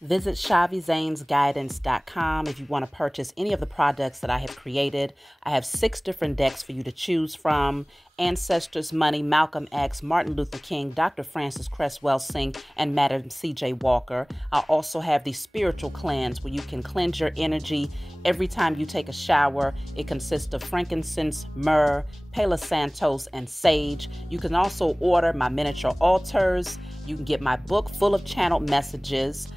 Visit ShaviZanesGuidance.com if you want to purchase any of the products that I have created. I have 6 different decks for you to choose from: Ancestors Money, Malcolm X, Martin Luther King, Dr. Francis Cress Welsing, and Madam C.J. Walker. I also have the Spiritual Cleanse, where you can cleanse your energy every time you take a shower. It consists of frankincense, myrrh, Palo Santos, and sage. You can also order my miniature altars. You can get my book full of channeled messages,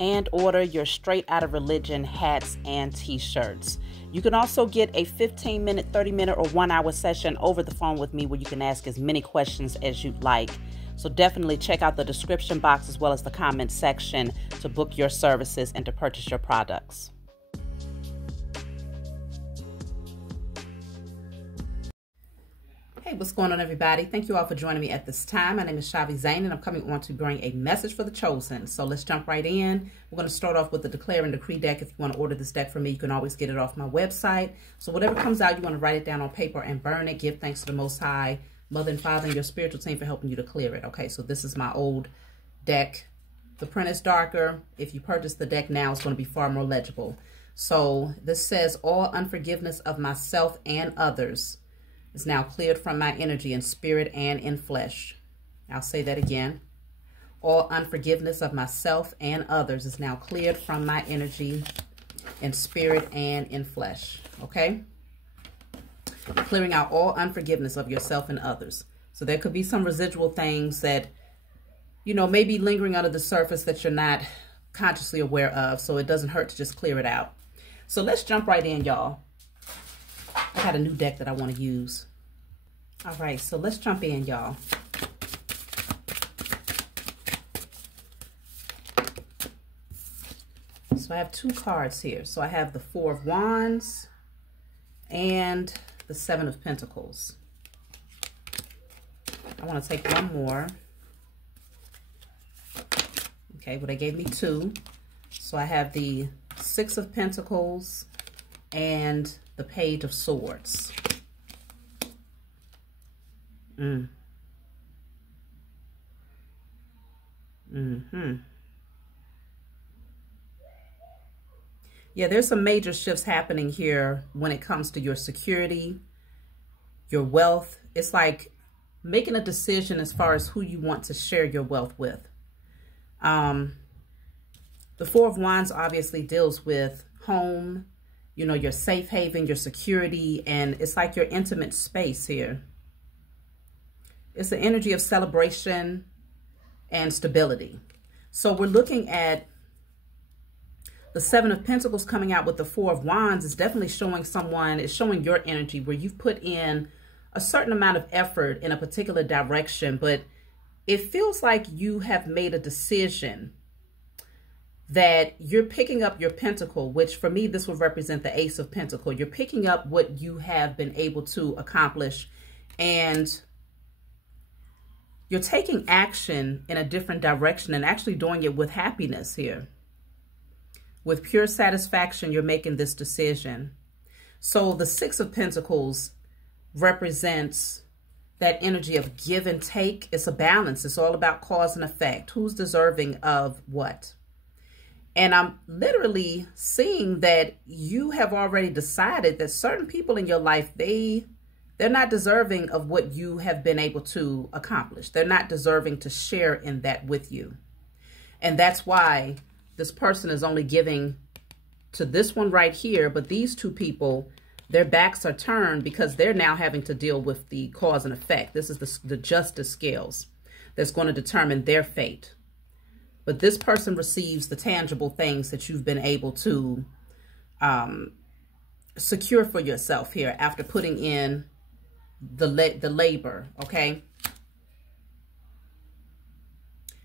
and order your Straight Outta Religion hats and t-shirts. You can also get a 15-minute, 30-minute, or 1-hour session over the phone with me where you can ask as many questions as you'd like. So definitely check out the description box as well as the comment section to book your services and to purchase your products. Hey, what's going on, everybody? Thank you all for joining me at this time. My name is Shavi Zane, and I'm coming on to bring a message for the chosen. So let's jump right in. We're going to start off with the Declare and Decree deck. If you want to order this deck from me, you can always get it off my website. So whatever comes out, you want to write it down on paper and burn it. Give thanks to the Most High, Mother and Father, and your spiritual team for helping you to clear it. Okay, so this is my old deck. The print is darker. If you purchase the deck now, it's going to be far more legible. So this says, all unforgiveness of myself and others is now cleared from my energy in spirit and in flesh. I'll say that again. All unforgiveness of myself and others is now cleared from my energy in spirit and in flesh. Okay? Clearing out all unforgiveness of yourself and others. So there could be some residual things that, you know, may be lingering under the surface that you're not consciously aware of. So it doesn't hurt to just clear it out. So let's jump right in, y'all. I got a new deck that I want to use. All right, so let's jump in, y'all. So I have 2 cards here. So I have the 4 of Wands and the 7 of Pentacles. I want to take one more. Okay, well, they gave me 2. So I have the 6 of Pentacles and the Page of Swords. Yeah, there's some major shifts happening here when it comes to your security, your wealth. It's like making a decision as far as who you want to share your wealth with. The 4 of Wands obviously deals with home, you know, your safe haven, your security, and it's like your intimate space here. It's the energy of celebration and stability. So we're looking at the 7 of Pentacles coming out with the 4 of Wands is definitely showing someone, it's showing your energy where you've put in a certain amount of effort in a particular direction, but it feels like you have made a decision that you're picking up your pentacle, which for me, this would represent the Ace of Pentacles. You're picking up what you have been able to accomplish, and you're taking action in a different direction and actually doing it with happiness here. With pure satisfaction, you're making this decision. So the 6 of Pentacles represents that energy of give and take. It's a balance. It's all about cause and effect. Who's deserving of what? And I'm literally seeing that you have already decided that certain people in your life, they're not deserving of what you have been able to accomplish. They're not deserving to share in that with you. And that's why this person is only giving to this one right here. But these 2 people, their backs are turned because they're now having to deal with the cause and effect. This is the justice scales that's going to determine their fate. But this person receives the tangible things that you've been able to secure for yourself here after putting in the labor, okay?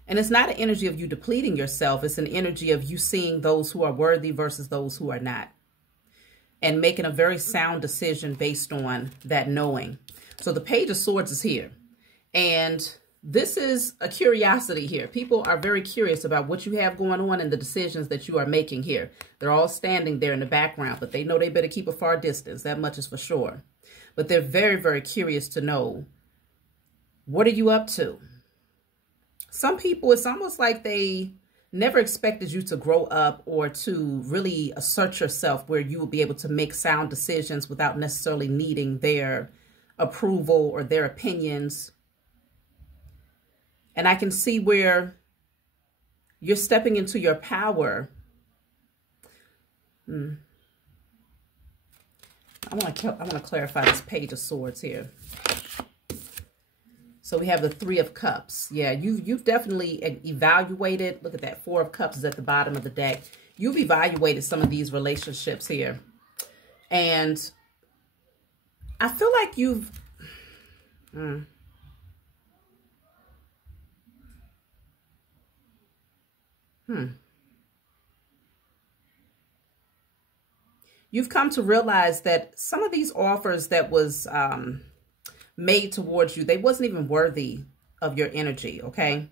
And it's not an energy of you depleting yourself. It's an energy of you seeing those who are worthy versus those who are not, and making a very sound decision based on that knowing. So the Page of Swords is here, and this is a curiosity here. People are very curious about what you have going on and the decisions that you are making here. They're all standing there in the background, but they know they better keep a far distance. That much is for sure. But they're very, very curious to know, what are you up to? Some people, it's almost like they never expected you to grow up or to really assert yourself where you will be able to make sound decisions without necessarily needing their approval or their opinions. And I can see where you're stepping into your power. I want to clarify this Page of Swords here. So we have the Three of Cups. Yeah, you've definitely evaluated. Look at that. Four of Cups is at the bottom of the deck. You've evaluated some of these relationships here. And I feel like you've... You've come to realize that some of these offers that was made towards you, they wasn't even worthy of your energy, okay?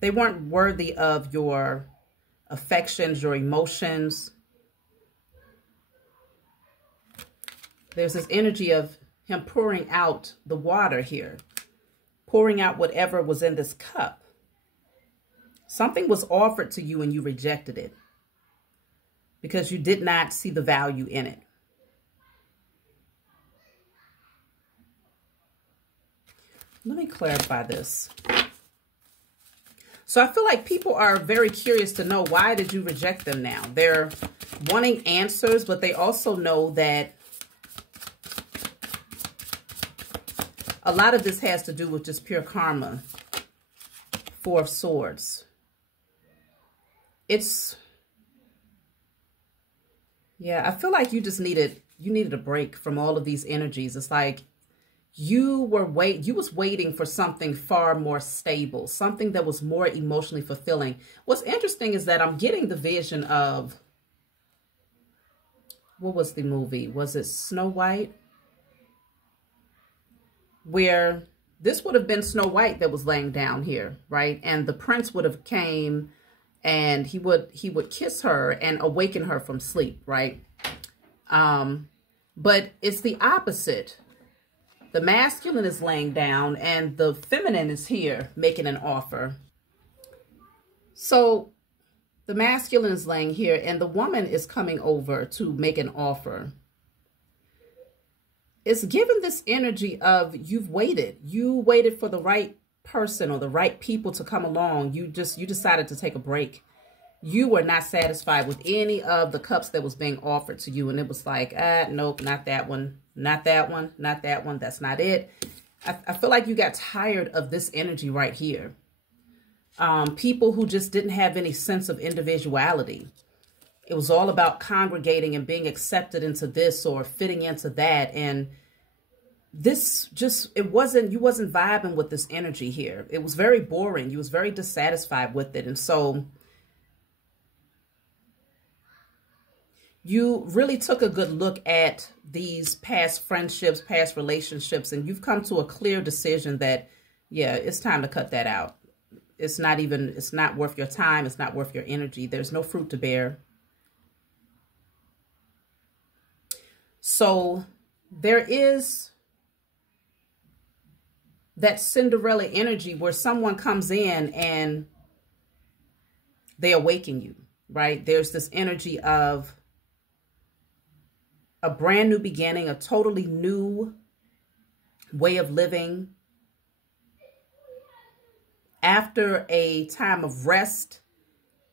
They weren't worthy of your affections, your emotions. There's this energy of him pouring out the water here, pouring out whatever was in this cup. Something was offered to you and you rejected it because you did not see the value in it. Let me clarify this. So I feel like people are very curious to know, why did you reject them now? They're wanting answers, but they also know that a lot of this has to do with just pure karma. Four of Swords. Yeah, I feel like you needed a break from all of these energies. It's like you was waiting for something far more stable, something that was more emotionally fulfilling. What's interesting is that I'm getting the vision of, what was the movie? Was it Snow White? Where this would have been Snow White that was laying down here, right? And the prince would have came and he would kiss her and awaken her from sleep, right? But it's the opposite. The masculine is laying down and the feminine is here making an offer. So the masculine is laying here and the woman is coming over to make an offer. It's given this energy of you've waited. You waited for the right person or the right people to come along. You decided to take a break. You were not satisfied with any of the cups that was being offered to you. And it was like, nope, not that one, not that one, not that one. That's not it. I feel like you got tired of this energy right here. People who just didn't have any sense of individuality. It was all about congregating and being accepted into this or fitting into that. And this just, you wasn't vibing with this energy here. It was very boring. You was very dissatisfied with it. And so you really took a good look at these past friendships, past relationships, and you've come to a clear decision that, yeah, it's time to cut that out. It's not worth your time. It's not worth your energy. There's no fruit to bear. So there is that Cinderella energy where someone comes in and they awaken you, right? There's this energy of a brand new beginning, a totally new way of living. After a time of rest,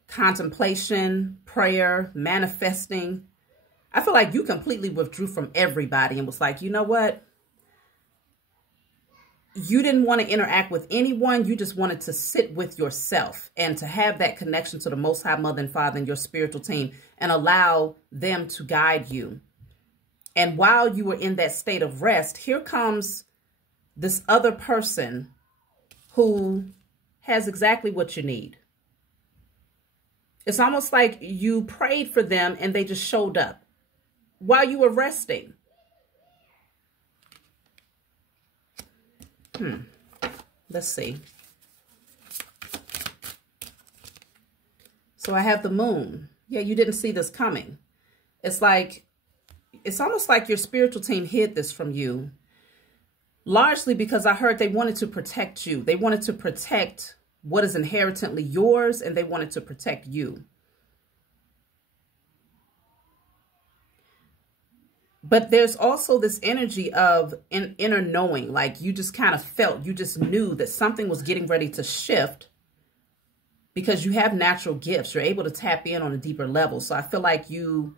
contemplation, prayer, manifesting, I feel like you completely withdrew from everybody and was like, you know what? You didn't want to interact with anyone. You just wanted to sit with yourself and to have that connection to the Most High Mother and Father and your spiritual team and allow them to guide you. And while you were in that state of rest, here comes this other person who has exactly what you need. It's almost like you prayed for them and they just showed up while you were resting. Let's see. So I have the moon. Yeah, you didn't see this coming. It's almost like your spiritual team hid this from you. Largely because I heard they wanted to protect you. They wanted to protect what is inherently yours, and they wanted to protect you. But there's also this energy of inner knowing, like you just kind of felt, you just knew that something was getting ready to shift because you have natural gifts. You're able to tap in on a deeper level. So I feel like you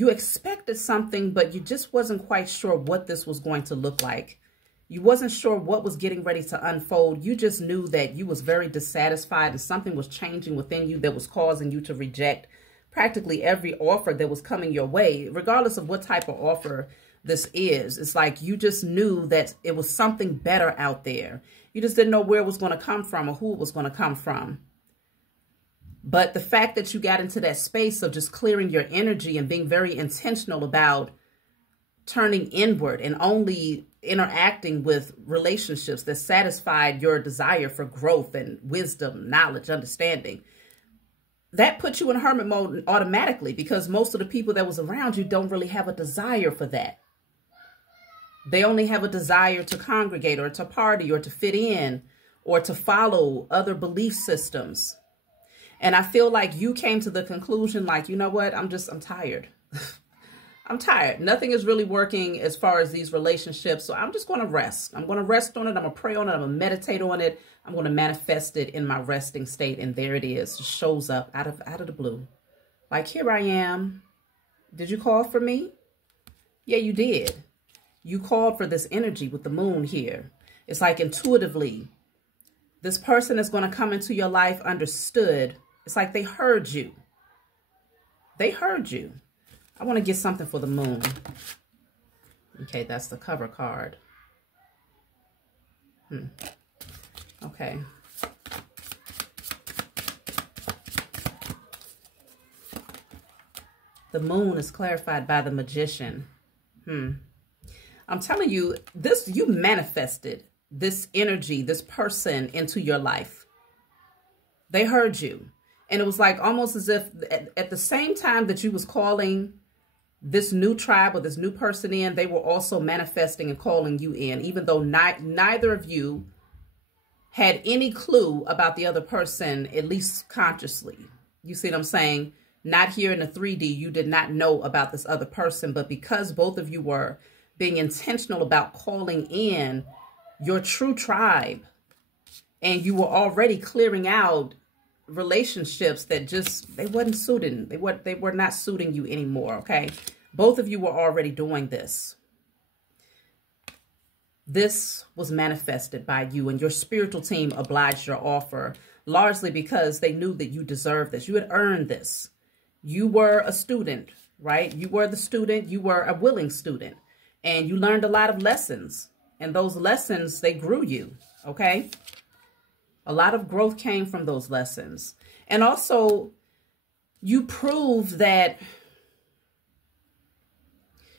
expected something, but you just wasn't quite sure what this was going to look like. You wasn't sure what was getting ready to unfold. You just knew that you was very dissatisfied and something was changing within you that was causing you to reject practically every offer that was coming your way, regardless of what type of offer this is. It's like you just knew that it was something better out there. You just didn't know where it was going to come from or who it was going to come from. But the fact that you got into that space of just clearing your energy and being very intentional about turning inward and only interacting with relationships that satisfied your desire for growth and wisdom, knowledge, understanding, that put you in hermit mode automatically, because most of the people that was around you don't really have a desire for that. They only have a desire to congregate or to party or to fit in or to follow other belief systems. And I feel like you came to the conclusion, like, you know what? I'm tired. I'm tired. Nothing is really working as far as these relationships. So I'm just going to rest. I'm going to rest on it. I'm going to pray on it. I'm going to meditate on it. I'm going to manifest it in my resting state. And there it is. It shows up out of the blue. Like, here I am. Did you call for me? Yeah, you did. You called for this energy with the moon here. It's like intuitively, this person is going to come into your life understood. It's like they heard you. They heard you. I want to get something for the moon. Okay, that's the cover card. Okay. The moon is clarified by the Magician. I'm telling you, you manifested this energy, this person into your life. They heard you. And it was like almost as if at the same time that you was calling this new tribe or this new person in, they were also manifesting and calling you in, even though neither of you had any clue about the other person, at least consciously. You see what I'm saying? Not here in the 3D, you did not know about this other person, but because both of you were being intentional about calling in your true tribe, and you were already clearing out relationships that just, they wasn't suiting. They were not suiting you anymore, okay? Both of you were already doing this. This was manifested by you, and your spiritual team obliged your offer, largely because they knew that you deserved this. You had earned this. You were a student, right? You were the student. You were a willing student, and you learned a lot of lessons, and those lessons, they grew you, okay? A lot of growth came from those lessons. And also, you proved that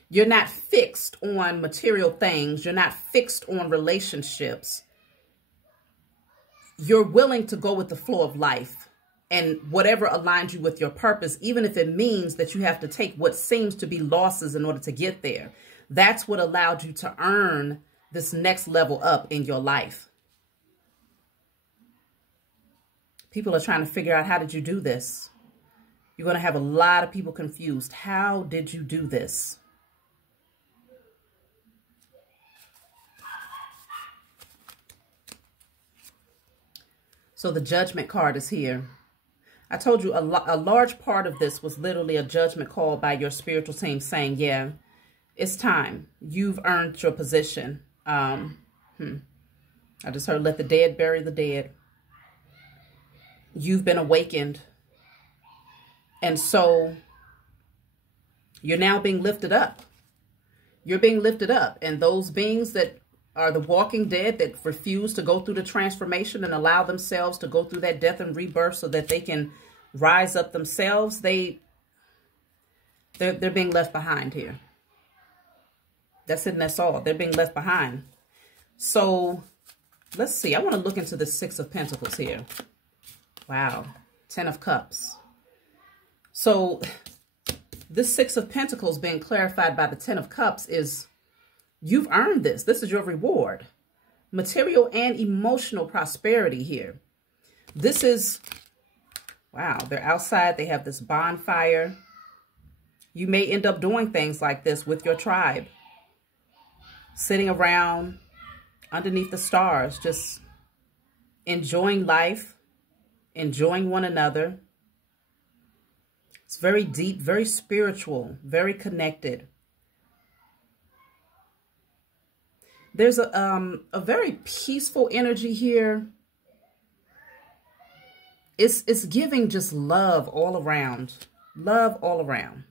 you're not fixed on material things. You're not fixed on relationships. You're willing to go with the flow of life and whatever aligns you with your purpose, even if it means that you have to take what seems to be losses in order to get there. That's what allowed you to earn this next level up in your life. People are trying to figure out, how did you do this? You're going to have a lot of people confused. How did you do this? So the Judgment card is here. I told you a large part of this was literally a judgment call by your spiritual team saying, yeah, it's time. You've earned your position. I just heard, let the dead bury the dead. You've been awakened. And so you're now being lifted up. You're being lifted up. And those beings that are the walking dead that refuse to go through the transformation and allow themselves to go through that death and rebirth so that they can rise up themselves, they're being left behind here. That's it, and that's all. They're being left behind. So let's see. I want to look into the Six of Pentacles here. Wow. 10 of Cups. So this Six of Pentacles being clarified by the 10 of Cups is, you've earned this. This is your reward. Material and emotional prosperity here. This is, wow, they're outside. They have this bonfire. You may end up doing things like this with your tribe. Sitting around underneath the stars, just enjoying life, enjoying one another. It's very deep, very spiritual, very connected. There's a very peaceful energy here. It's giving just love all around. Love all around.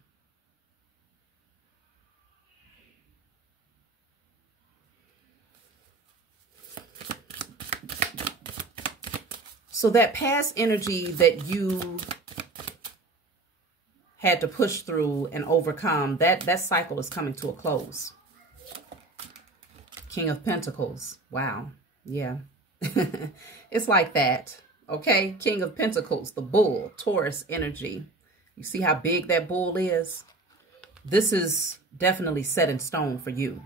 So that past energy that you had to push through and overcome, that cycle is coming to a close. King of Pentacles. Wow. Yeah. It's like that. Okay. King of Pentacles, the bull, Taurus energy. You see how big that bull is? This is definitely set in stone for you.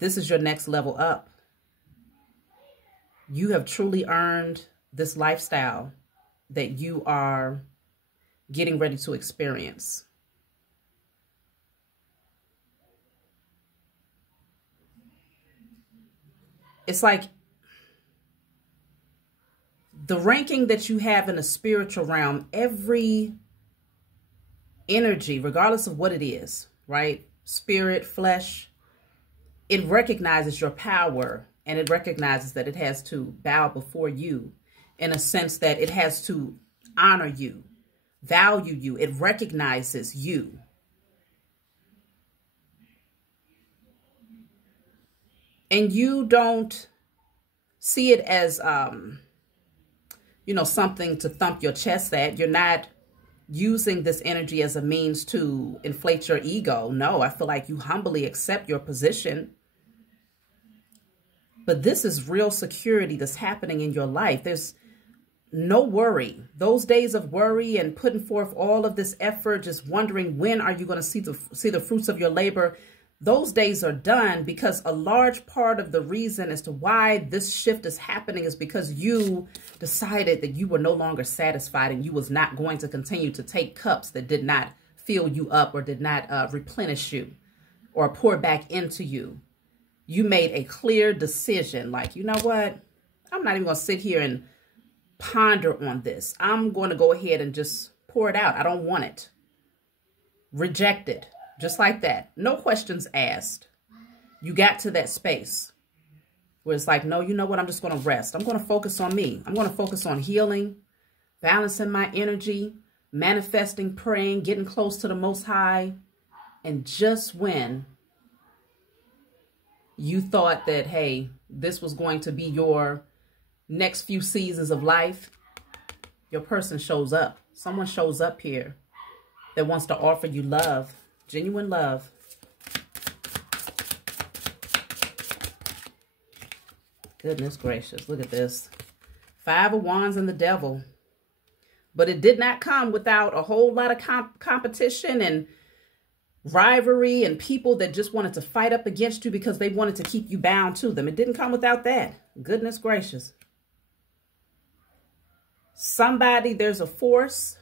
This is your next level up. You have truly earned this lifestyle that you are getting ready to experience. It's like the ranking that you have in the spiritual realm, every energy, regardless of what it is, right? Spirit, flesh, it recognizes your power, and it recognizes that it has to bow before you in a sense that it has to honor you, value you. It recognizes you. And you don't see it as, you know, something to thump your chest at. You're not using this energy as a means to inflate your ego. No, I feel like you humbly accept your position. But this is real security that's happening in your life. There's no worry. Those days of worry and putting forth all of this effort, just wondering when are you going to see the fruits of your labor, those days are done, because a large part of the reason as to why this shift is happening is because you decided that you were no longer satisfied and you was not going to continue to take cups that did not fill you up or did not replenish you or pour back into you. You made a clear decision, like, you know what? I'm not even going to sit here and ponder on this. I'm going to go ahead and just pour it out. I don't want it. Reject it. Just like that. No questions asked. You got to that space where it's like, no, you know what? I'm just going to rest. I'm going to focus on me. I'm going to focus on healing, balancing my energy, manifesting, praying, getting close to the Most High. And just when you thought that, hey, this was going to be your next few seasons of life, your person shows up. Someone shows up here that wants to offer you love, genuine love. Goodness gracious, look at this. 5 of Wands and the Devil. But it did not come without a whole lot of competition and rivalry and people that just wanted to fight up against you because they wanted to keep you bound to them. It didn't come without that. Goodness gracious. Somebody, there's a force,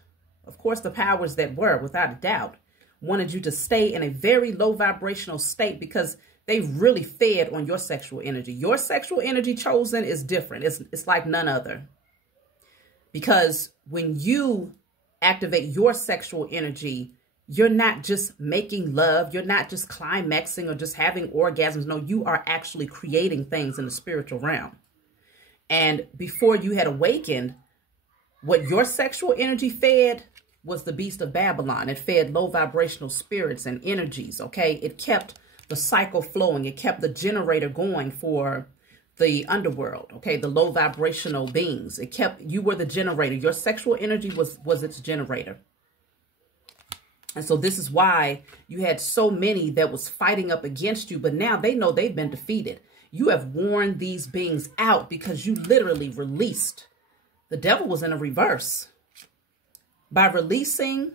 of course, the powers that were, without a doubt, wanted you to stay in a very low vibrational state because they really fed on your sexual energy. Your sexual energy, Chosen, is different. It's like none other. Because when you activate your sexual energy, you're not just making love. You're not just climaxing or just having orgasms. No, you are actually creating things in the spiritual realm. And before you had awakened, what your sexual energy fed was the beast of Babylon. It fed low vibrational spirits and energies, okay? It kept the cycle flowing. It kept the generator going for the underworld, okay? The low vibrational beings. It kept, you were the generator. Your sexual energy was its generator. And so this is why you had so many that was fighting up against you, but now they know they've been defeated. You have worn these beings out because you literally released. The devil was in a reverse. By releasing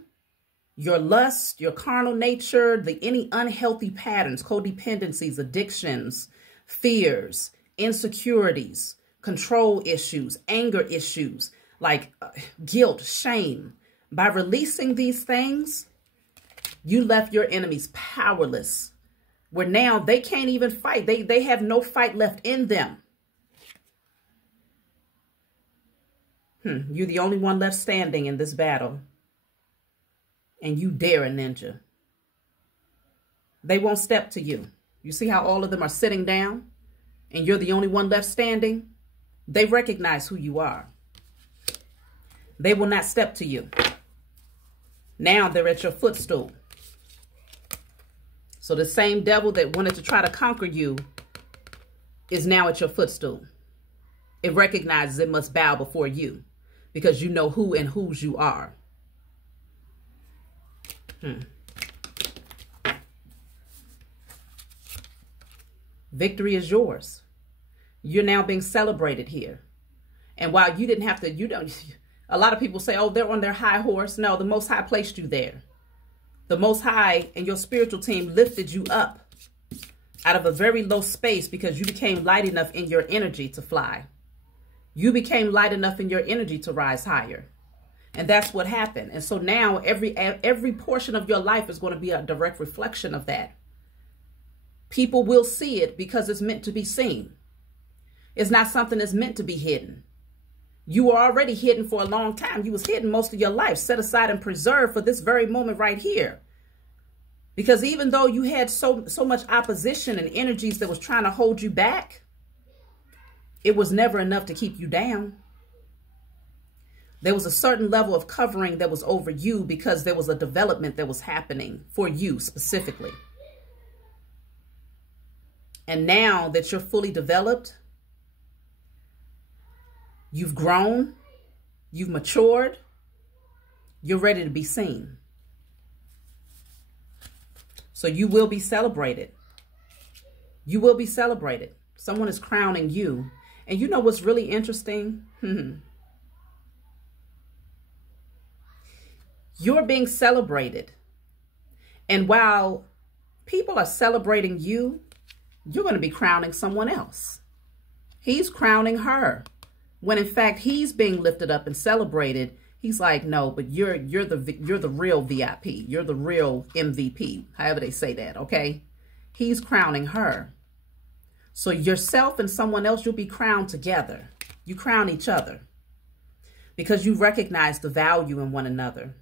your lust, your carnal nature, any unhealthy patterns, codependencies, addictions, fears, insecurities, control issues, anger issues, like guilt, shame. By releasing these things, you left your enemies powerless, where now they can't even fight. They have no fight left in them. You're the only one left standing in this battle. And you dare a ninja. They won't step to you. You see how all of them are sitting down and you're the only one left standing? They recognize who you are. They will not step to you. Now they're at your footstool. So the same devil that wanted to try to conquer you is now at your footstool. It recognizes it must bow before you because you know who and whose you are. Victory is yours. You're now being celebrated here. And while you didn't have to, a lot of people say, oh, they're on their high horse. No, the Most High placed you there. The Most High and your spiritual team lifted you up out of a very low space because you became light enough in your energy to fly. You became light enough in your energy to rise higher. And that's what happened. And so now every portion of your life is going to be a direct reflection of that. People will see it because it's meant to be seen. It's not something that's meant to be hidden. You were already hidden for a long time. You was hidden most of your life, set aside and preserved for this very moment right here. Because even though you had so much opposition and energies that was trying to hold you back, it was never enough to keep you down. There was a certain level of covering that was over you because there was a development that was happening for you specifically. And now that you're fully developed, you've grown, you've matured, you're ready to be seen. So you will be celebrated. You will be celebrated. Someone is crowning you. And you know what's really interesting? You're being celebrated. And while people are celebrating you, you're going to be crowning someone else. He's crowning her. When in fact, he's being lifted up and celebrated. He's like, no, but you're the real VIP. You're the real MVP, however they say that, okay? He's crowning her. So yourself and someone else, you'll be crowned together. You crown each other because you recognize the value in one another.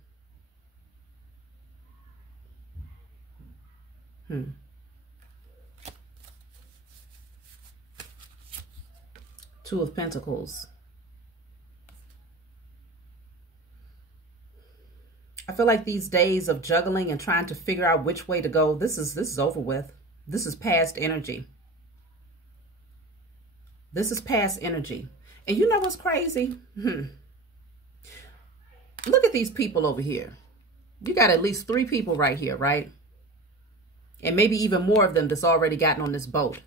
Two of Pentacles. I feel like these days of juggling and trying to figure out which way to go, this is over with. This is past energy. This is past energy. And you know what's crazy? Look at these people over here. You got at least 3 people right here, right? And maybe even more of them that's already gotten on this boat.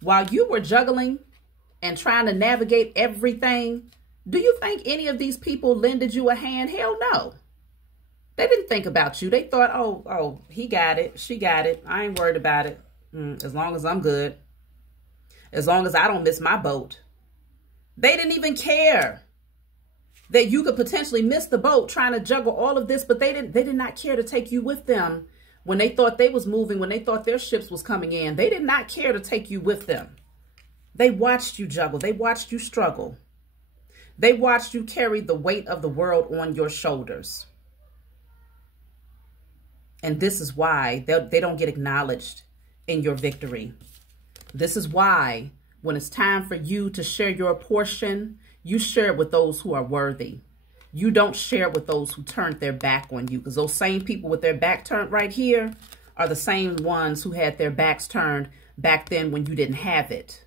While you were juggling and trying to navigate everything, do you think any of these people lended you a hand? Hell no. They didn't think about you. They thought, oh, he got it. She got it. I ain't worried about it. As long as I'm good. As long as I don't miss my boat. They didn't even care that you could potentially miss the boat trying to juggle all of this, but they did not care to take you with them when they thought they was moving, when they thought their ships was coming in. They did not care to take you with them. They watched you juggle. They watched you struggle. They watched you carry the weight of the world on your shoulders. And this is why they don't get acknowledged in your victory. This is why when it's time for you to share your portion, you share it with those who are worthy. You don't share it with those who turned their back on you, because those same people with their back turned right here are the same ones who had their backs turned back then when you didn't have it.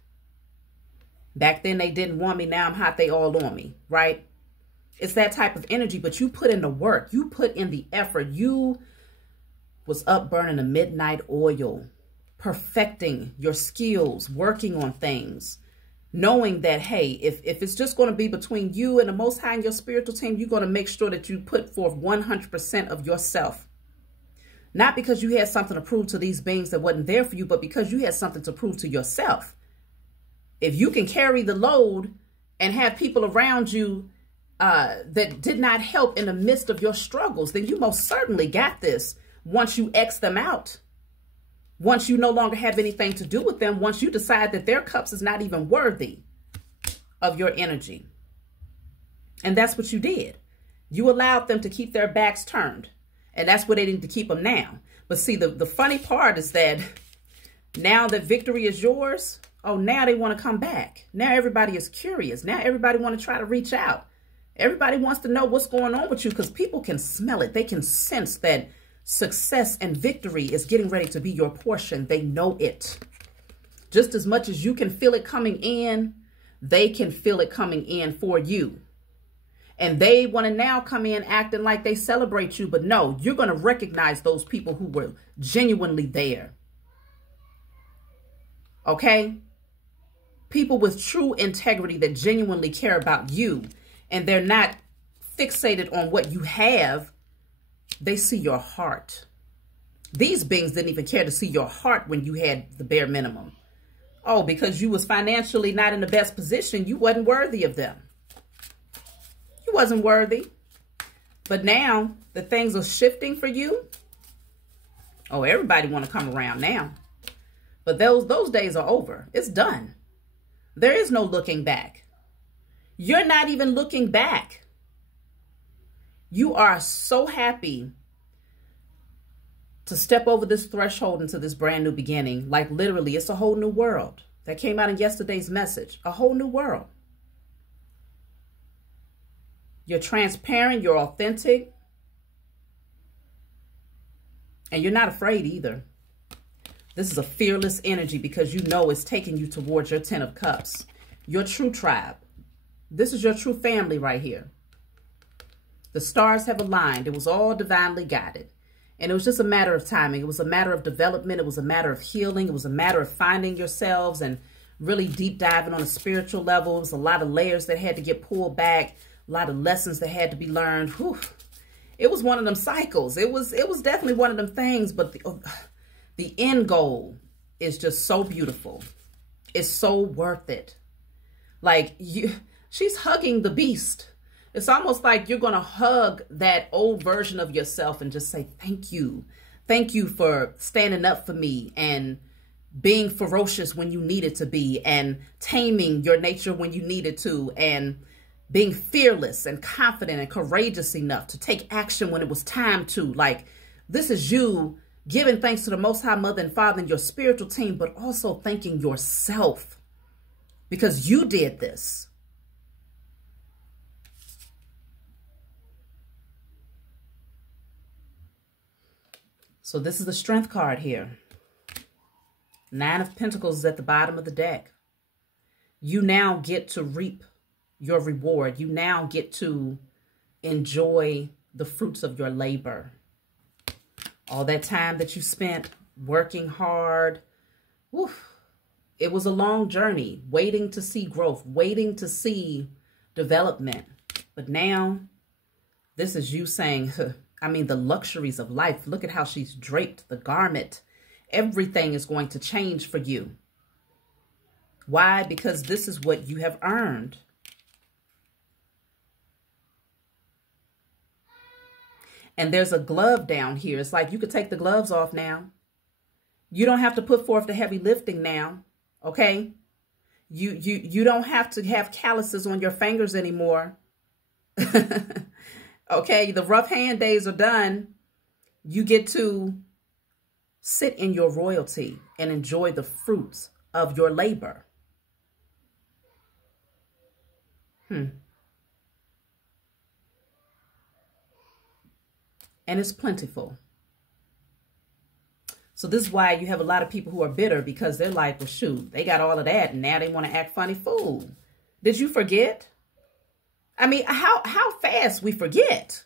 Back then they didn't want me. Now I'm hot. They all on me, right? It's that type of energy, but you put in the work. You put in the effort. You was up burning the midnight oil, perfecting your skills, working on things, knowing that, hey, if it's just going to be between you and the Most High and your spiritual team, you're going to make sure that you put forth 100% of yourself. Not because you had something to prove to these beings that wasn't there for you, but because you had something to prove to yourself. If you can carry the load and have people around you that did not help in the midst of your struggles, then you most certainly got this. Once you X them out, once you no longer have anything to do with them, once you decide that their cups is not even worthy of your energy. And that's what you did. You allowed them to keep their backs turned. And that's where they need to keep them now. But see, the funny part is that now that victory is yours, oh, now they want to come back. Now everybody is curious. Now everybody want to try to reach out. Everybody wants to know what's going on with you because people can smell it. They can sense that success and victory is getting ready to be your portion. They know it. Just as much as you can feel it coming in, they can feel it coming in for you. And they want to now come in acting like they celebrate you. But no, you're going to recognize those people who were genuinely there. Okay? People with true integrity that genuinely care about you. And they're not fixated on what you have. They see your heart. These beings didn't even care to see your heart when you had the bare minimum. Oh, because you was financially not in the best position, you wasn't worthy of them. You wasn't worthy. But now that things are shifting for you, oh, everybody want to come around now. But those days are over. It's done. There is no looking back. You're not even looking back. You are so happy to step over this threshold into this brand new beginning. Like literally, it's a whole new world. That came out in yesterday's message. A whole new world. You're transparent. You're authentic. And you're not afraid either. This is a fearless energy because you know it's taking you towards your 10 of Cups. Your true tribe. This is your true family right here. The stars have aligned. It was all divinely guided. And it was just a matter of timing. It was a matter of development. It was a matter of healing. It was a matter of finding yourselves and really deep diving on a spiritual level. It was a lot of layers that had to get pulled back. A lot of lessons that had to be learned. Whew. It was one of them cycles. It was definitely one of them things. But the end goal is just so beautiful. It's so worth it. Like she's hugging the beast. It's almost like you're going to hug that old version of yourself and just say, thank you. Thank you for standing up for me and being ferocious when you needed to be and taming your nature when you needed to and being fearless and confident and courageous enough to take action when it was time to. Like, this is you giving thanks to the Most High Mother and Father and your spiritual team, but also thanking yourself because you did this. So this is the Strength card here. 9 of Pentacles is at the bottom of the deck. You now get to reap your reward. You now get to enjoy the fruits of your labor. All that time that you spent working hard, woof, it was a long journey, waiting to see growth, waiting to see development. But now, this is you saying, I mean, the luxuries of life. Look at how she's draped the garment. Everything is going to change for you. Why? Because this is what you have earned. And there's a glove down here. It's like you could take the gloves off now. You don't have to put forth the heavy lifting now. Okay? You don't have to have calluses on your fingers anymore. Okay? The rough hand days are done. You get to sit in your royalty and enjoy the fruits of your labor. And it's plentiful. So this is why you have a lot of people who are bitter because they're like, well, shoot, they got all of that and now they want to act funny fool. Did you forget? I mean, how fast we forget.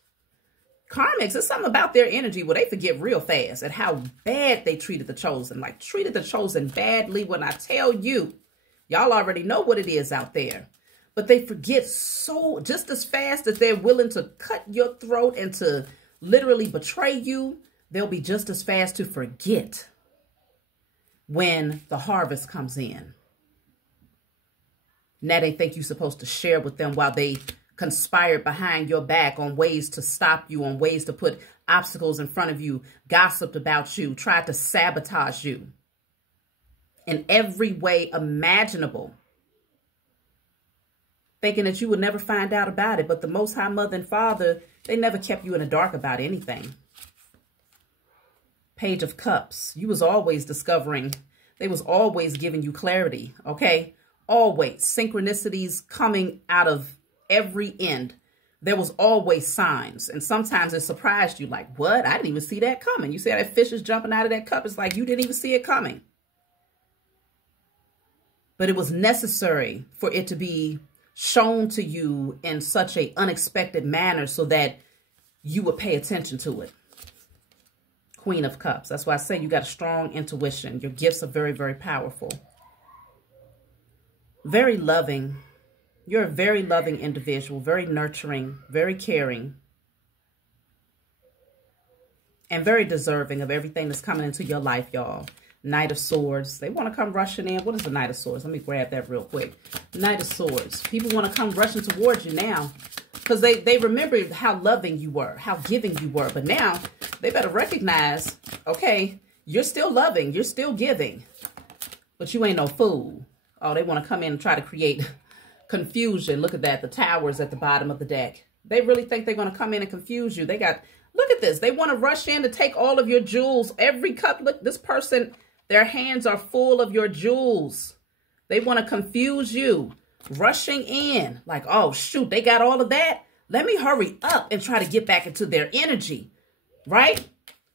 Karmics, it's something about their energy where they forget real fast and how bad they treated the chosen. Like, treated the chosen badly when I tell you. Y'all already know what it is out there. But they forget so just as fast as they're willing to cut your throat and to literally betray you, they'll be just as fast to forget when the harvest comes in. Now they think you're supposed to share with them while they conspired behind your back on ways to stop you, on ways to put obstacles in front of you, gossiped about you, tried to sabotage you in every way imaginable, thinking that you would never find out about it. But the Most High Mother and Father, they never kept you in the dark about anything. Page of Cups. You was always discovering. They was always giving you clarity, okay? Always. Synchronicities coming out of every end. There was always signs. And sometimes it surprised you, like, what? I didn't even see that coming. You see how that fish is jumping out of that cup? It's like you didn't even see it coming. But it was necessary for it to be shown to you in such an unexpected manner so that you would pay attention to it. Queen of Cups. That's why I say you got a strong intuition. Your gifts are very, very powerful. Very loving. You're a very loving individual, very nurturing, very caring, and very deserving of everything that's coming into your life, y'all. Knight of Swords. They want to come rushing in. What is the Knight of Swords? Let me grab that real quick. Knight of Swords. People want to come rushing towards you now because they remember how loving you were, how giving you were. But now they better recognize, okay, you're still loving, you're still giving, but you ain't no fool. Oh, they want to come in and try to create confusion. Look at that. The Towers at the bottom of the deck. They really think they're going to come in and confuse you. They got, look at this. They want to rush in to take all of your jewels. Every cup, look, this person, their hands are full of your jewels. They want to confuse you. Rushing in like, oh, shoot, they got all of that. Let me hurry up and try to get back into their energy, right?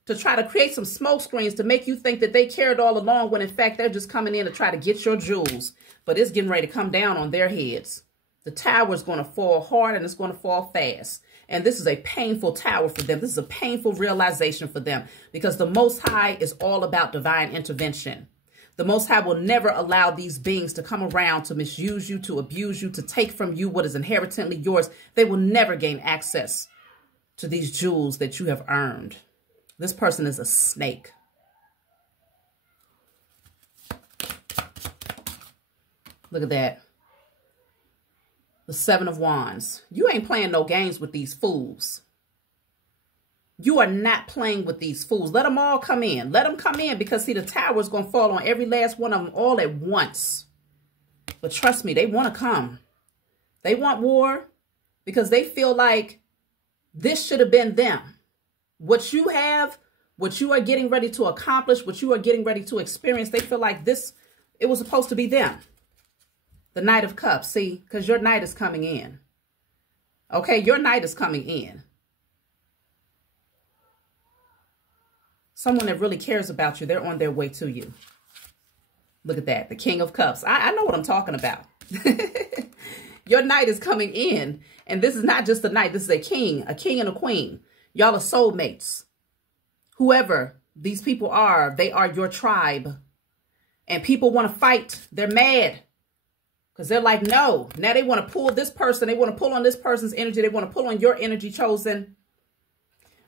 To try to create some smoke screens to make you think that they cared all along when in fact they're just coming in to try to get your jewels. But it's getting ready to come down on their heads. The tower is going to fall hard and it's going to fall fast. And this is a painful tower for them. This is a painful realization for them because the Most High is all about divine intervention. The Most High will never allow these beings to come around to misuse you, to abuse you, to take from you what is inherently yours. They will never gain access to these jewels that you have earned. This person is a snake. Look at that. The Seven of Wands. You ain't playing no games with these fools. You are not playing with these fools. Let them all come in. Let them come in because, see, the tower is going to fall on every last one of them all at once. But trust me, they want to come. They want war because they feel like this should have been them. What you have, what you are getting ready to accomplish, what you are getting ready to experience, they feel like this, it was supposed to be them. The Knight of Cups, see, because your knight is coming in. Okay, your knight is coming in. Someone that really cares about you, they're on their way to you. Look at that, the King of Cups. I know what I'm talking about. Your knight is coming in, and this is not just a knight. This is a king and a queen. Y'all are soulmates. Whoever these people are, they are your tribe. And people want to fight. They're mad. Because they're like, no. Now they want to pull this person. They want to pull on this person's energy. They want to pull on your energy, chosen.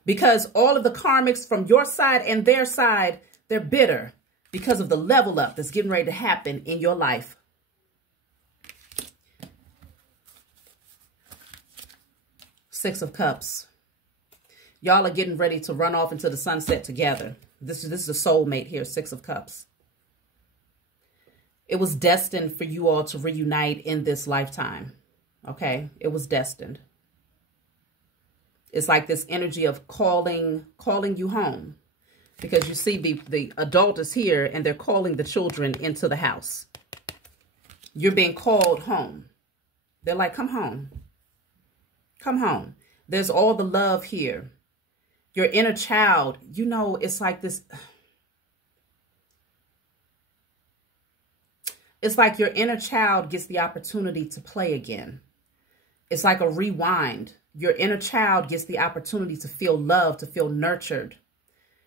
Because all of the karmics from your side and their side, they're bitter. Because of the level up that's getting ready to happen in your life. Six of Cups. Y'all are getting ready to run off into the sunset together. This is a soulmate here, Six of Cups. It was destined for you all to reunite in this lifetime. Okay? It was destined. It's like this energy of calling you home. Because you see the adult is here and they're calling the children into the house. You're being called home. They're like, come home. Come home. There's all the love here. Your inner child, you know, it's like this. It's like your inner child gets the opportunity to play again. It's like a rewind. Your inner child gets the opportunity to feel loved, to feel nurtured.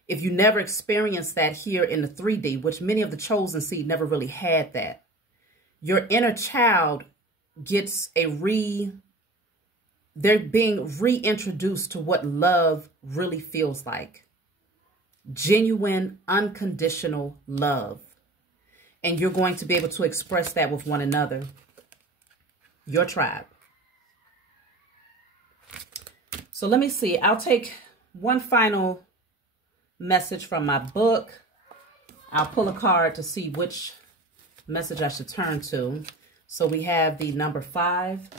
If you never experienced that here in the 3D, which many of the chosen seed never really had that, your inner child gets they're being reintroduced to what love really feels like. Genuine, unconditional love. And you're going to be able to express that with one another. your tribe. So let me see. I'll take one final message from my book. I'll pull a card to see which message I should turn to. So we have the number 5.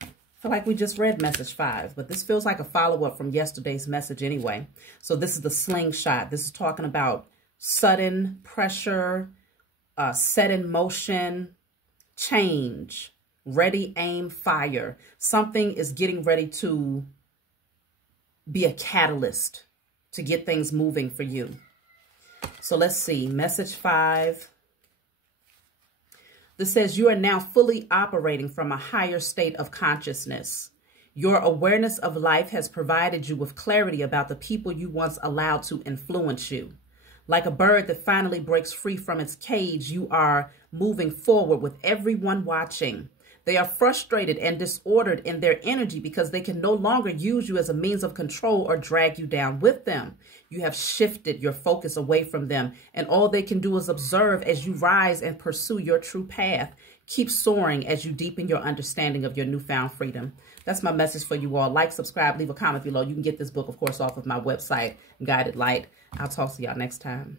I feel like we just read message 5, but this feels like a follow-up from yesterday's message anyway. So this is the slingshot. This is talking about sudden pressure, set in motion, change, ready, aim, fire. Something is getting ready to be a catalyst to get things moving for you. So let's see, message 5. This says you are now fully operating from a higher state of consciousness. Your awareness of life has provided you with clarity about the people you once allowed to influence you. Like a bird that finally breaks free from its cage, you are moving forward with everyone watching. They are frustrated and disordered in their energy because they can no longer use you as a means of control or drag you down with them. You have shifted your focus away from them, and all they can do is observe as you rise and pursue your true path. Keep soaring as you deepen your understanding of your newfound freedom. That's my message for you all. Like, subscribe, leave a comment below. You can get this book, of course, off of my website, Guided Light. I'll talk to y'all next time.